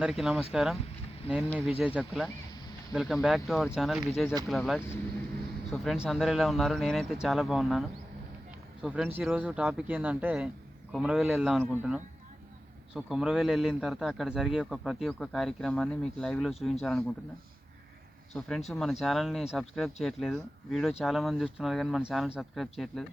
అందరికీ నమస్కారం. నేను మీ Vijay Chakkula. Welcome back to our channel Vijay Chakkula vlogs. So friends, అందరు ఎలా ఉన్నారు? నేనైతే చాలా బాగున్నాను. సో ఫ్రెండ్స్, ఈరోజు టాపిక్ ఏంటంటే కొమరవెల్లి వెళ్దాం అనుకుంటున్నాం. సో కొమరవెల్లి వెళ్ళిన తర్వాత అక్కడ జరిగే ప్రతి ఒక్క కార్యక్రమాన్ని మీకు లైవ్లో చూపించాలనుకుంటున్నాను. సో ఫ్రెండ్స్, మన ఛానల్ని సబ్స్క్రైబ్ చేయట్లేదు. వీడియో చాలామంది చూస్తున్నారు కానీ మన ఛానల్ సబ్స్క్రైబ్ చేయట్లేదు.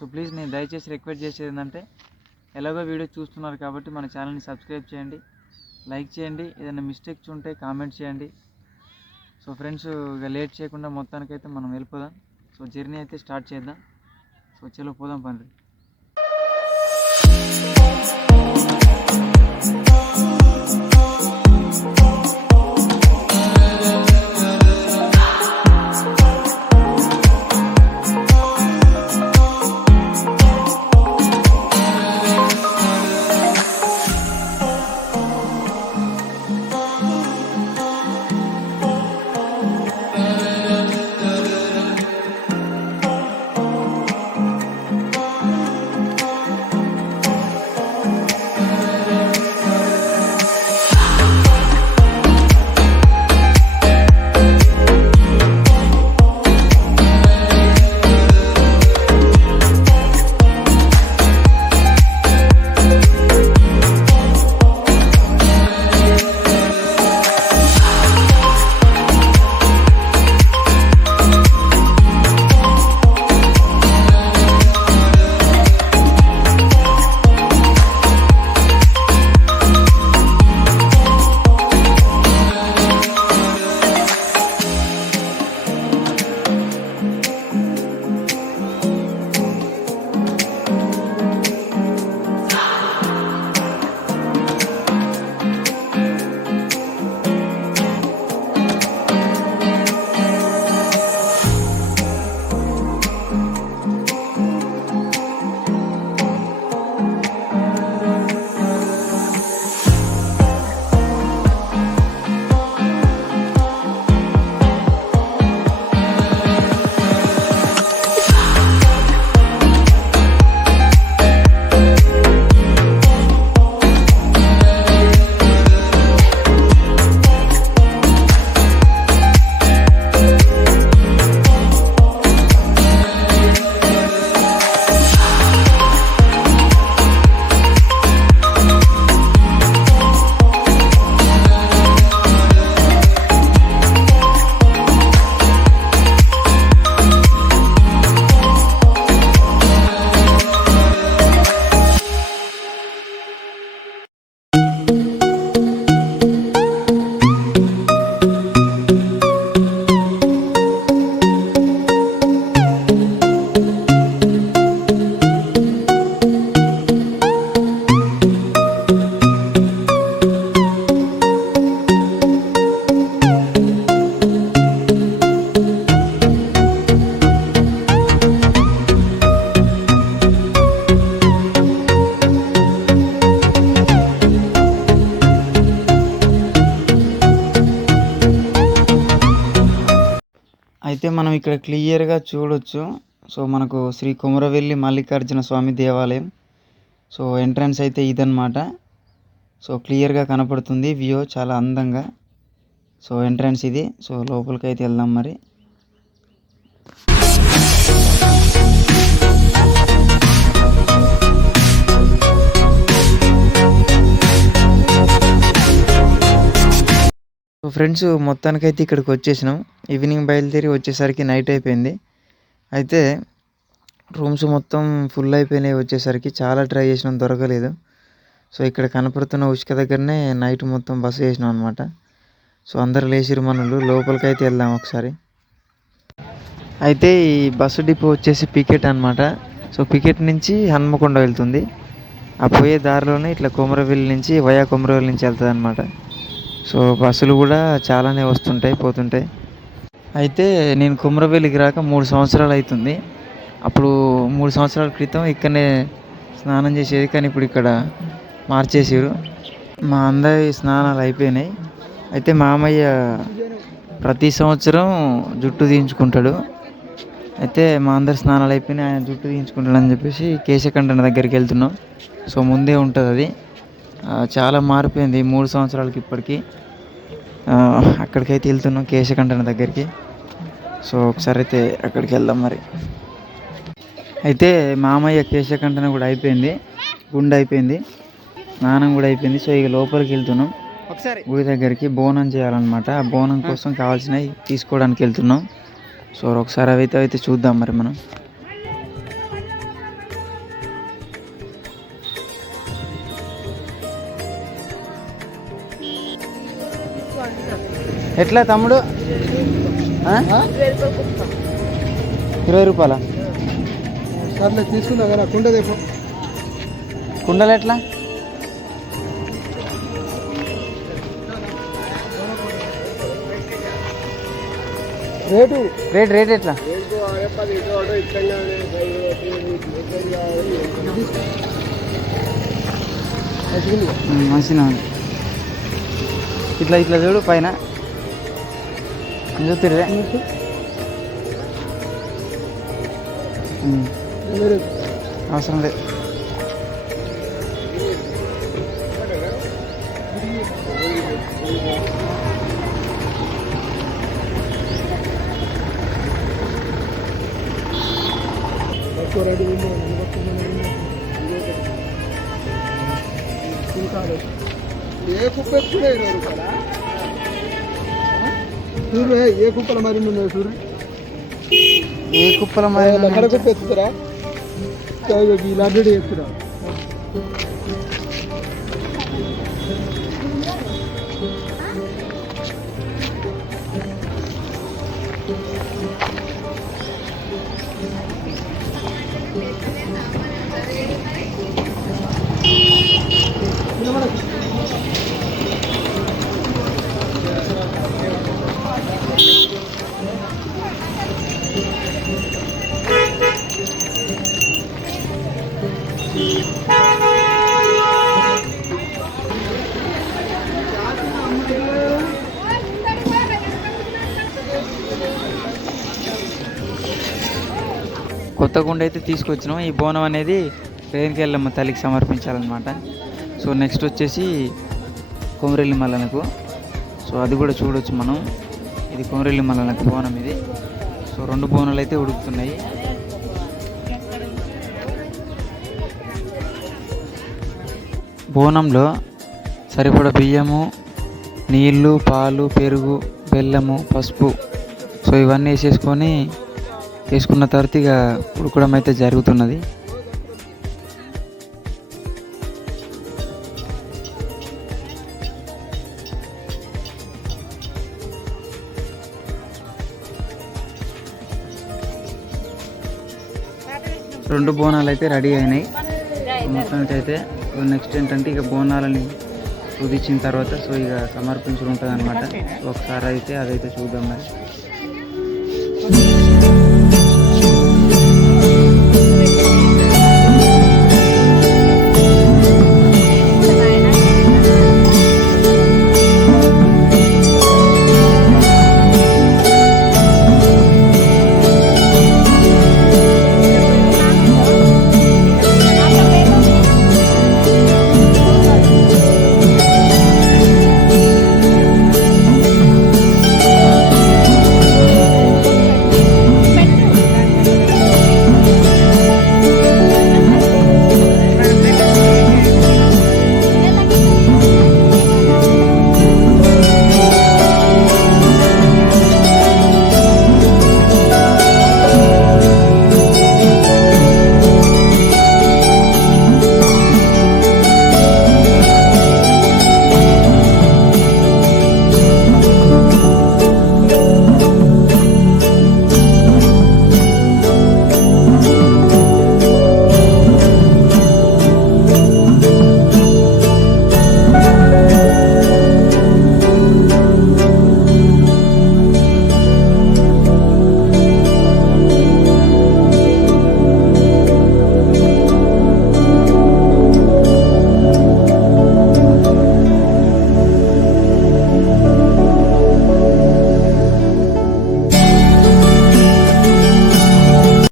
సో ప్లీజ్, నేను దయచేసి రిక్వెస్ట్ చేసేది ఏంటంటే, ఎలాగో వీడియో చూస్తున్నారు కాబట్టి మన ఛానల్ని సబ్స్క్రైబ్ చేయండి, లైక్ చేయండి, ఏదైనా మిస్టేక్స్ ఉంటే కామెంట్ చేయండి. సో ఫ్రెండ్స్, ఇక లేట్ చేయకుండా మొత్తానికైతే మనం వెళ్ళిపోదాం. సో జర్నీ అయితే స్టార్ట్ చేద్దాం. సో చలో పోదాం పండ్రి. అయితే మనం ఇక్కడ క్లియర్గా చూడొచ్చు. సో మనకు శ్రీ కొమరవెల్లి మల్లికార్జున స్వామి దేవాలయం. సో ఎంట్రన్స్ అయితే ఇదన్నమాట. సో క్లియర్గా కనపడుతుంది వ్యూ చాలా అందంగా. సో ఎంట్రన్స్ ఇది. సో లోపలికి అయితే వెళ్దాం మరి. సో ఫ్రెండ్స్, మొత్తానికైతే ఇక్కడికి వచ్చేసినాం. ఈవినింగ్ బయలుదేరి వచ్చేసరికి నైట్ అయిపోయింది. అయితే రూమ్స్ మొత్తం ఫుల్ అయిపోయినాయి. వచ్చేసరికి చాలా ట్రై చేసినాం, దొరకలేదు. సో ఇక్కడ కనపడుతున్న ఉష్క దగ్గరనే నైట్ మొత్తం బస్సు చేసినాం అనమాట. సో అందరు లేచిరు మనలు. లోపలికైతే వెళ్దాం ఒకసారి. అయితే ఈ బస్సు డిపో వచ్చేసి పికెట్ అనమాట. సో పికెట్ నుంచి హన్మకొండ వెళ్తుంది. ఆ పోయే దారిలోనే ఇట్లా కొమరవెల్లి నుంచి వయా కొమరవెల్లి నుంచి వెళ్తుంది అనమాట. సో బస్సులు కూడా చాలానే వస్తుంటాయి, పోతుంటాయి. అయితే నేను కొమరవెల్లికి రాక 3 సంవత్సరాలు అవుతుంది. అప్పుడు 3 సంవత్సరాల క్రితం ఇక్కడనే స్నానం చేసేది, కానీ ఇప్పుడు ఇక్కడ మార్చేసారు. మా అందరి స్నానాలు అయిపోయినాయి. అయితే మామయ్య ప్రతి సంవత్సరం జుట్టు తీయించుకుంటాడు. అయితే మా అందరి స్నానాలు అయిపోయినాయి, ఆయన జుట్టు తీయించుకుంటాడని చెప్పేసి కేశఖండన దగ్గరికి వెళ్తున్నాం. సో ముందే ఉంటుంది అది. చాలా మారిపోయింది 3 సంవత్సరాలకి ఇప్పటికి. అక్కడికైతే వెళ్తున్నాం కేశకంఠన దగ్గరికి. సో ఒకసారి అయితే అక్కడికి వెళ్దాం మరి. అయితే మామయ్య కేశకంఠన కూడా అయిపోయింది, గుండె అయిపోయింది, స్నానం కూడా అయిపోయింది. సో ఇక లోపలికి వెళ్తున్నాం ఒకసారి గుడి దగ్గరికి. బోనం చేయాలన్నమాట. ఆ బోనం కోసం కావాల్సినవి తీసుకోవడానికి వెళ్తున్నాం. సో ఒకసారి అయితే చూద్దాం మరి మనం. ఎట్లా తమ్ముడు? 20 రూపాయల సర్లే తీసుకుందా కదా. కుండ తెప్పు. కుండలు ఎట్లా? రేట్ ఎట్లా? మంచిగా ఇట్లా చూడు పైన చూస్తుర్రే. అవసరం లేదు. ఏ కుప్ప ఎత్తుకునే 20 రూపాయలా? చూడు ఏ కుప్పల మరి చూడు. ఏ కుప్పల మరి ఎక్కడ కుప్ప ఎత్తుతారా? ఇలాంటి ఎత్తురా. కొత్త కుండ అయితే తీసుకొచ్చినాం. ఈ బోనం అనేది రేణుకి ఎల్లమ్మ తల్లికి సమర్పించాలన్నమాట. సో నెక్స్ట్ వచ్చేసి కొమరెల్లి మల్లనకు. సో అది కూడా చూడొచ్చు మనం. ఇది కొమరెల్లి మల్లనకు బోనం ఇది. సో 2 బోనాలు అయితే ఉడుకుతున్నాయి. బోనంలో సరిపడా బియ్యము, నీళ్ళు, పాలు, పెరుగు, బెల్లము, పసుపు, సో ఇవన్నీ వేసుకున్న తర్వాత ఇక ఉడకడం అయితే జరుగుతున్నది. రెండు బోనాలు అయితే రెడీ అయినాయి మొత్తానికి అయితే. నెక్స్ట్ ఏంటంటే ఇక బోనాలని కుదించిన తర్వాత సో ఇక సమర్పించడం ఉంటుంది అనమాట. ఒకసారి అయితే అదైతే చూద్దాం మరి.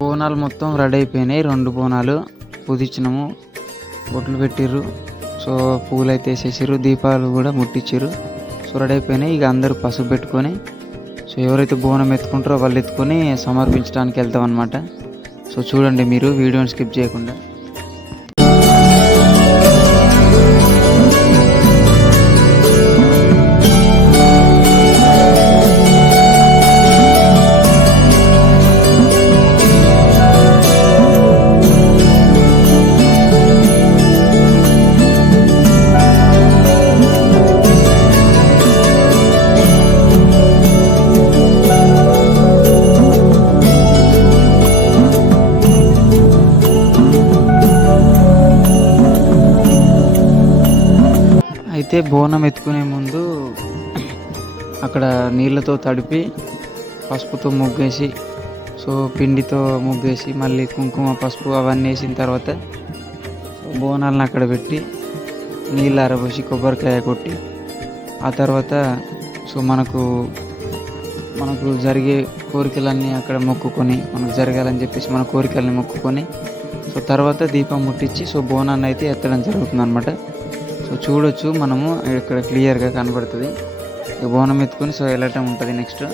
బోనాలు మొత్తం రెడీ అయిపోయినాయి. 2 బోనాలు కుదించినాము, బొట్లు పెట్టిర్రు. సో సో పూలు అయితే వేసేసారు, దీపాలు కూడా ముట్టించారు. సో రెడీ అయిపోయినాయి. ఇక అందరూ పసుపు పెట్టుకొని సో ఎవరైతే బోనం ఎత్తుకుంటారో వాళ్ళు ఎత్తుకొని సమర్పించడానికి వెళ్తాం అనమాట. సో చూడండి మీరు వీడియోని స్కిప్ చేయకుండా. అయితే బోనం ఎత్తుకునే ముందు అక్కడ నీళ్ళతో తడిపి పసుపుతో ముగ్గేసి, సో పిండితో ముగ్గేసి మళ్ళీ కుంకుమ పసుపు అవన్నీ వేసిన తర్వాత బోనాలను అక్కడ పెట్టి నీళ్ళు ఆరబోసి కొబ్బరికాయ కొట్టి ఆ తర్వాత సో మనకు జరిగే కోరికలన్నీ అక్కడ మొక్కుకొని, మనకు జరగాలని చెప్పేసి మన కోరికల్ని మొక్కుకొని సో తర్వాత దీపం ముట్టించి సో బోనాన్ని అయితే ఎత్తడం జరుగుతుంది అనమాట. సో చూడొచ్చు మనము ఇక్కడ క్లియర్గా కనబడుతుంది. బోనం ఎత్తుకొని సో వెళ్ళటం ఉంటుంది నెక్స్ట్.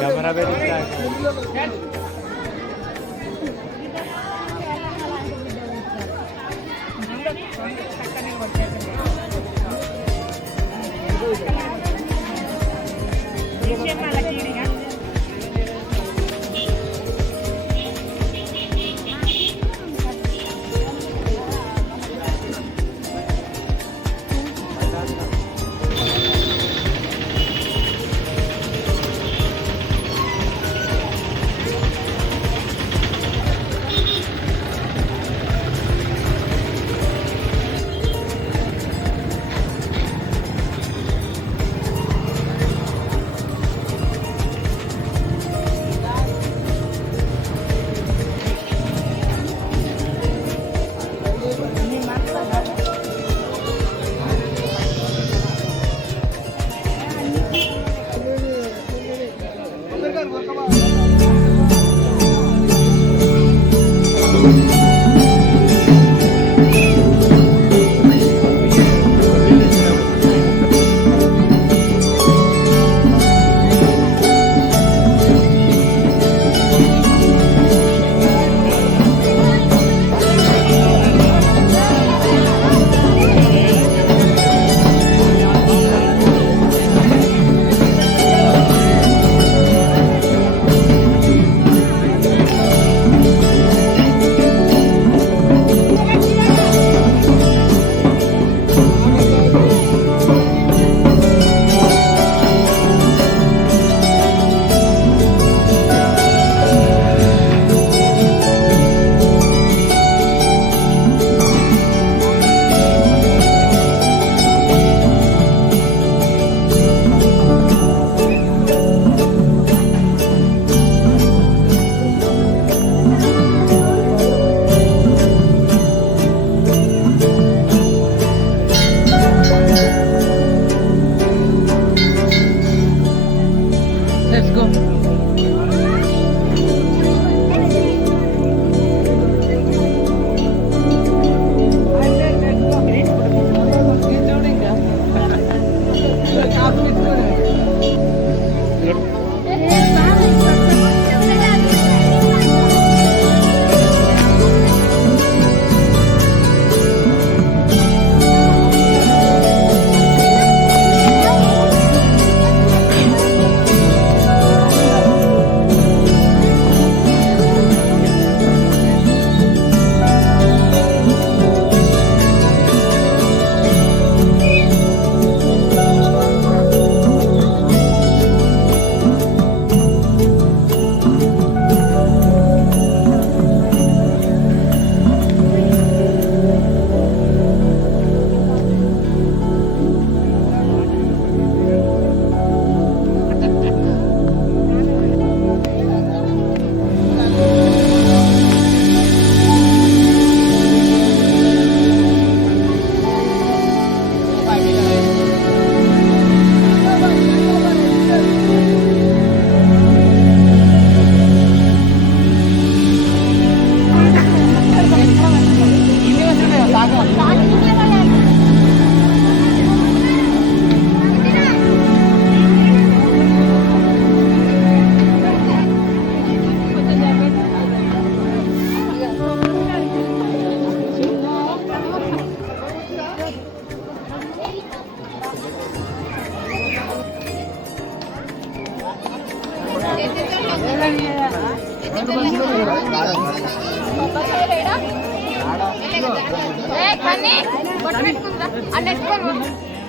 कैमरा पे दिखता है।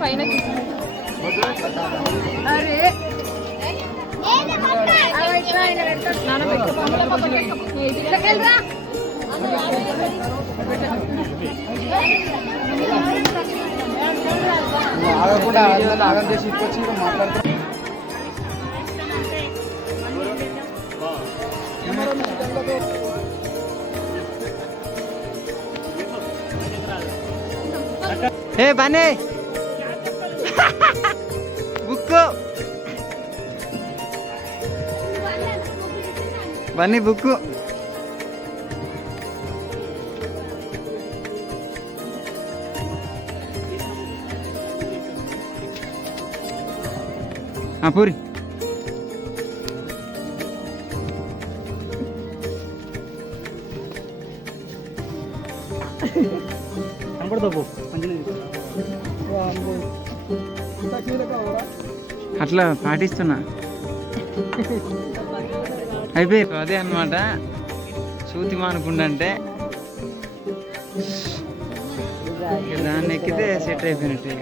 పైన ఆగకుండా ఆగం చేసి ఇచ్చి మాట్లాడుతూ ఏ బన్నీ బుక్ బన్నీ బుక్ పూరి అట్లా పాటిస్తున్నా అయిపోయి అదే అన్నమాట సూతి మానుకుండంటే దాన్ని ఎక్కితే సెట్ అయిపోయినట్టే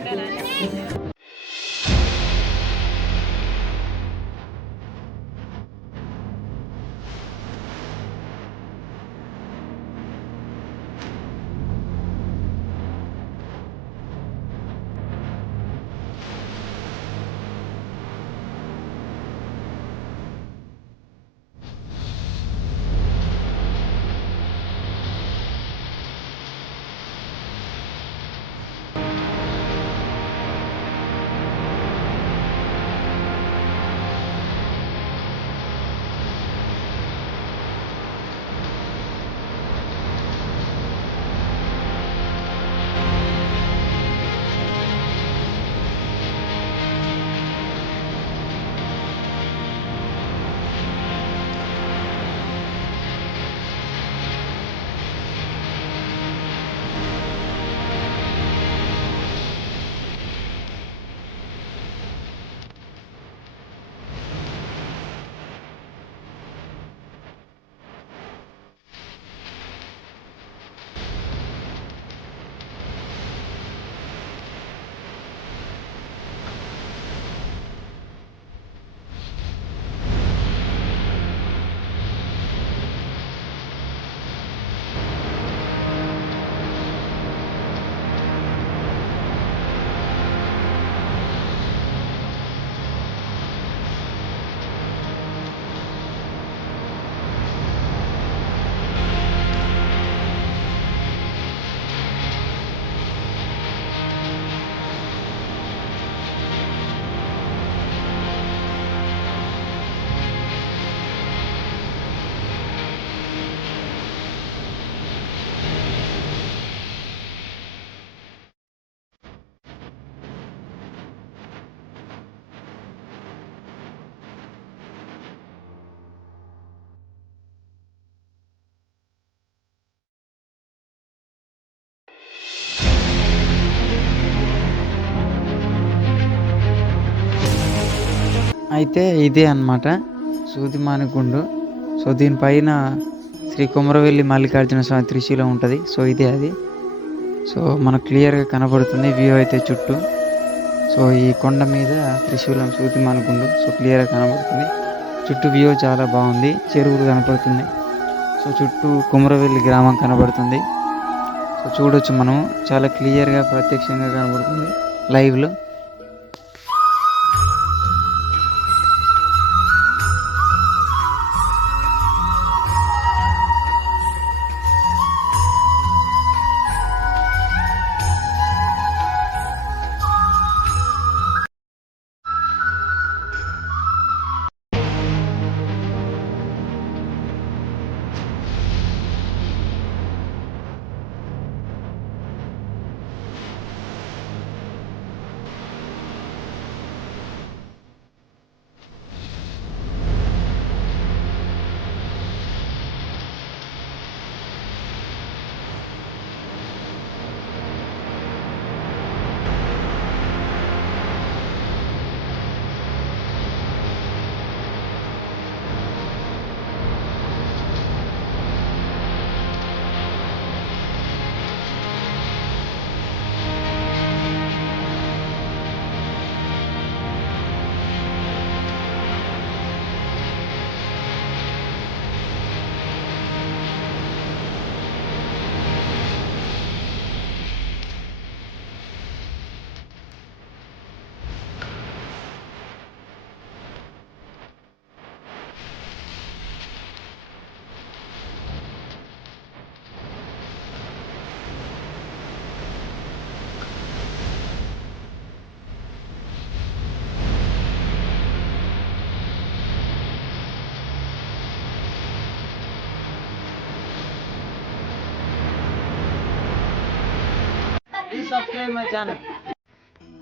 అయితే ఇదే అన్నమాట సూది మానుకుండు. సో దీనిపైన శ్రీ కొమరవెల్లి మల్లికార్జున స్వామి త్రిశూలం ఉంటుంది. సో ఇదే అది. సో మనకు క్లియర్గా కనబడుతుంది వ్యూ అయితే చుట్టూ. సో ఈ కొండ మీద త్రిశూలం సూది మానుకుండు. సో క్లియర్గా కనబడుతుంది. చుట్టూ వ్యూ చాలా బాగుంది. చెరువులు కనబడుతున్నాయి. సో చుట్టూ కొమరవెల్లి గ్రామం కనబడుతుంది. సో చూడొచ్చు మనం చాలా క్లియర్గా ప్రత్యక్షంగా కనబడుతుంది లైవ్లో.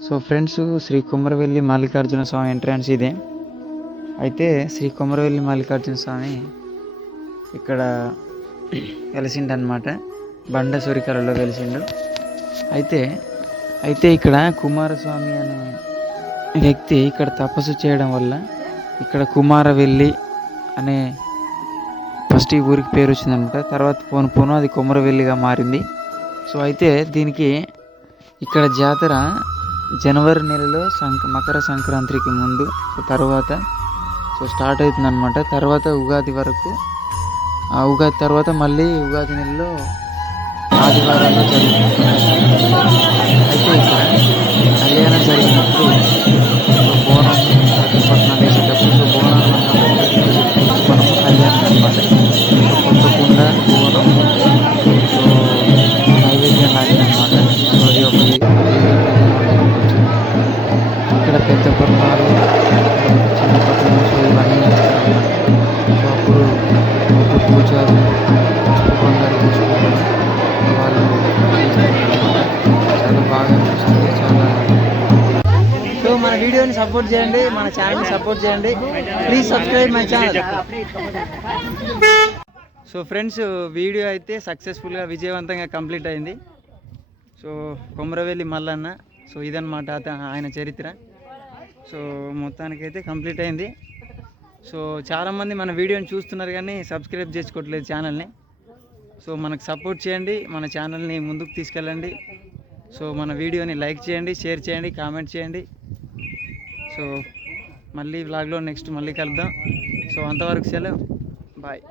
సో ఫ్రెండ్స్, శ్రీ కుమరవెల్లి మల్లికార్జున స్వామి ఎంట్రన్స్ ఇదే. అయితే శ్రీ కుమరవెల్లి మల్లికార్జున స్వామి ఇక్కడ వెలిసిండనమాట, బండ సూరికలలో వెలిసిండు. అయితే ఇక్కడ కుమారస్వామి అనే వ్యక్తి ఇక్కడ తపస్సు చేయడం వల్ల ఇక్కడ కుమారవెల్లి అనే ఫస్ట్ ఈ ఊరికి పేరు వచ్చిందనమాట. తర్వాత పోను అది కుమరవెల్లిగా మారింది. సో అయితే దీనికి ఇక్కడ జాతర జనవరి నెలలో మకర సంక్రాంతికి ముందు తర్వాత స్టార్ట్ అవుతుంది అనమాట. తర్వాత ఉగాది వరకు, ఆ ఉగాది తర్వాత మళ్ళీ ఉగాది నెలలో ఆదివారాల్లో జరుగుతుంది. అయితే ఇక్కడ కళ్యాణం జరిగినప్పుడు బోనం పట్టణాలు వేసేటప్పుడు బోనాలు మనము కళ్యాణం అనమాట. కొత్త కుండ బోనం నైవేద్యం లాగినమాట. సో అది ఒక ఇక్కడ పెద్ద పట్టణాలు చిన్న పట్టణాలు సో ఇవన్నీ వేస్తారన్నమాట. సో అప్పుడు పూజారు కొందరు తీసుకుంటారు, వాళ్ళు చాలా బాగా అనిపిస్తుంది. చాలా సో మన వీడియోని సపోర్ట్ చేయండి, మన ఛానల్ని సపోర్ట్ చేయండి. Please subscribe my channel. So friends, video అయితే సక్సెస్ఫుల్గా విజయవంతంగా కంప్లీట్ అయింది. సో కుమరవెల్లి మల్లన్న, సో ఇదన్నమాట ఆయన చరిత్ర. సో మొత్తానికైతే కంప్లీట్ అయింది. సో చాలామంది మన వీడియోని చూస్తున్నారు కానీ సబ్స్క్రైబ్ చేసుకోవట్లేదు ఛానల్ని. సో మనకు సపోర్ట్ చేయండి, మన ఛానల్ని ముందుకు తీసుకెళ్ళండి. సో మన వీడియోని లైక్ చేయండి, షేర్ చేయండి, కామెంట్ చేయండి. సో మళ్ళీ వ్లాగ్లో నెక్స్ట్ మళ్ళీ కలుద్దాం. సో అంతవరకు సెలవు, బాయ్.